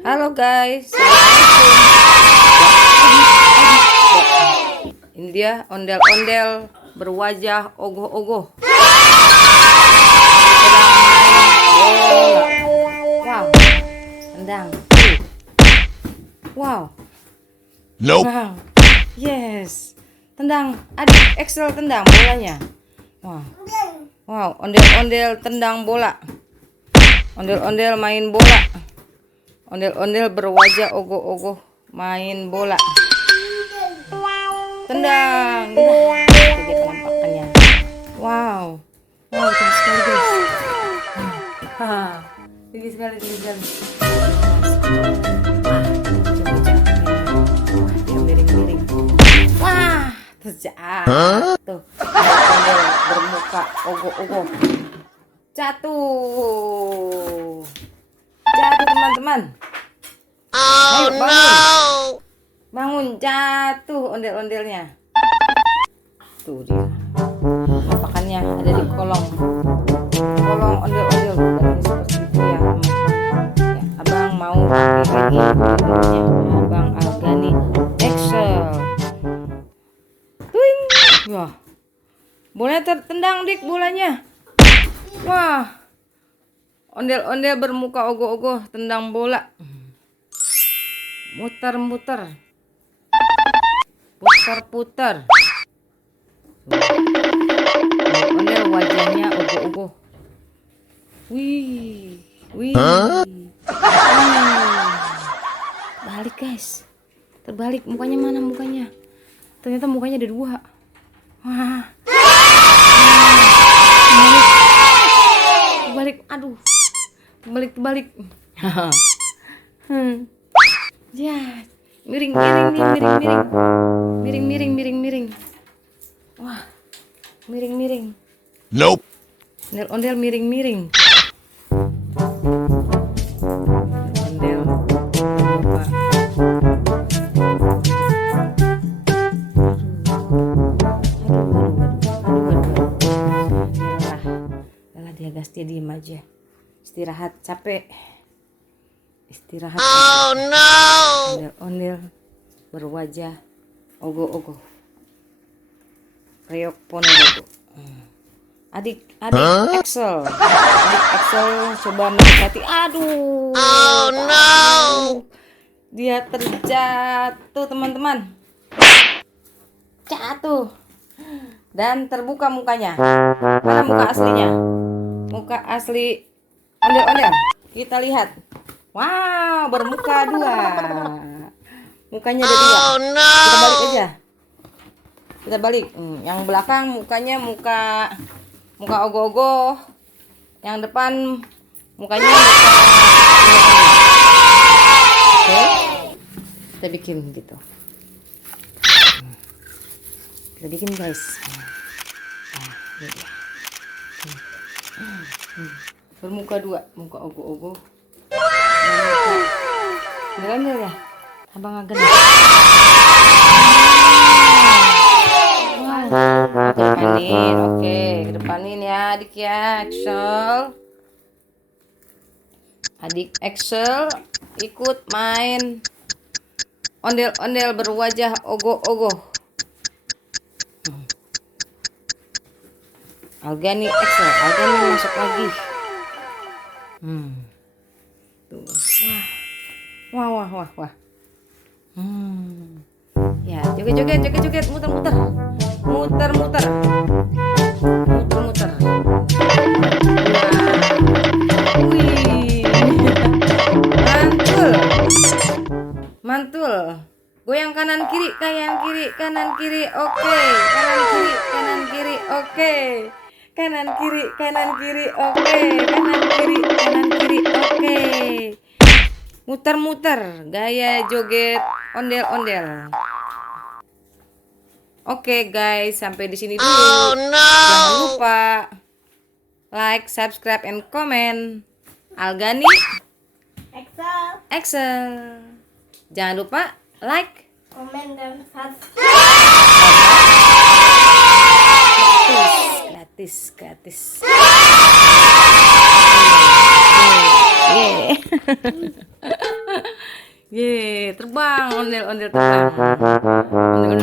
Halo guys. Ini dia ondel-ondel berwajah ogoh-ogoh. Wow. Tendang. Wow. Nope. Wow. Yes. Tendang. Adik Excel tendang bolanya. Wow. Wow, ondel-ondel tendang bola. Ondel-ondel main bola. Ondel-ondel berwajah ogoh-ogoh main bola. Tendang. Nah, itu dia penampakannya. Wow. Wow, tinggi sekali guys. Tinggi sekali, tinggi sekali. Dia miring-miring. Wah, terjatuh. Ondel bermuka ogoh-ogoh. Jatuh. Jatuh teman-teman. Ayo bangun. Bangun, jatuh ondel-ondelnya. Tuh dia. Penampakannya ada di kolong. Kolong ondel-ondel bukan seperti itu ya, teman. Ya, Abang mau pakai lagi ondel-ondelnya. Abang Algani Excel. Tuing. Wah. Bolanya tertendang dik bolanya. Wah. Ondel-ondel bermuka ogoh-ogoh tendang bola. Muter-muter. Putar-putar. Ondel wajahnya ogoh-ogoh. Wih. Wih. Balik guys. Terbalik mukanya, mana mukanya? Ternyata mukanya ada dua. Wah. Terbalik. Aduh. Terbalik. Ya, miring-miring nih, miring-miring. Wah, miring-miring. Nope. Ondel-ondel miring-miring. Ondel. Lupa. Aduh. Lelah dia gas, dia diem aja. Istirahat, capek. Istirahat. Oh no. Ondel-ondel berwajah ogoh-ogoh. Reok Ponorogo. Adik Excel. Adik Excel coba mendekati. Aduh. Oh no. Dia terjatuh, teman-teman. Jatuh. Dan terbuka mukanya. Mana muka aslinya? Muka asli ondel-ondel. Kita lihat. Wow, bermuka dua. Mukanya ada dua. Oh no. Kita balik aja. Kita balik. Yang belakang mukanya muka ogoh-ogoh. Yang depan mukanya muka. Oke. Kita bikin gitu. Kita bikin guys. Nah, ini dia. Bermuka dua, muka ogoh-ogoh. Ondel-ondel ya, abang agak. Oke, kedepanin ya adik ya, Excel. Adik Excel ikut main ondel-ondel berwajah ogoh-ogoh. Algani Excel, Algani masuk lagi. Tuh. Wah. Ya, joget, muter-muter. Wih. Mantul. Goyang kanan kiri. Oke. Kanan kiri. Oke. Kanan kiri. Oke. Muter-muter, gaya joget ondel-ondel. Oke guys, sampai di sini dulu. Oh no. Jangan lupa like, subscribe, and comment. Algani Excel. Jangan lupa like, komen, dan subscribe. Gratis. Yeah. Ye, terbang ondel-ondel terbang. Ondel-ondel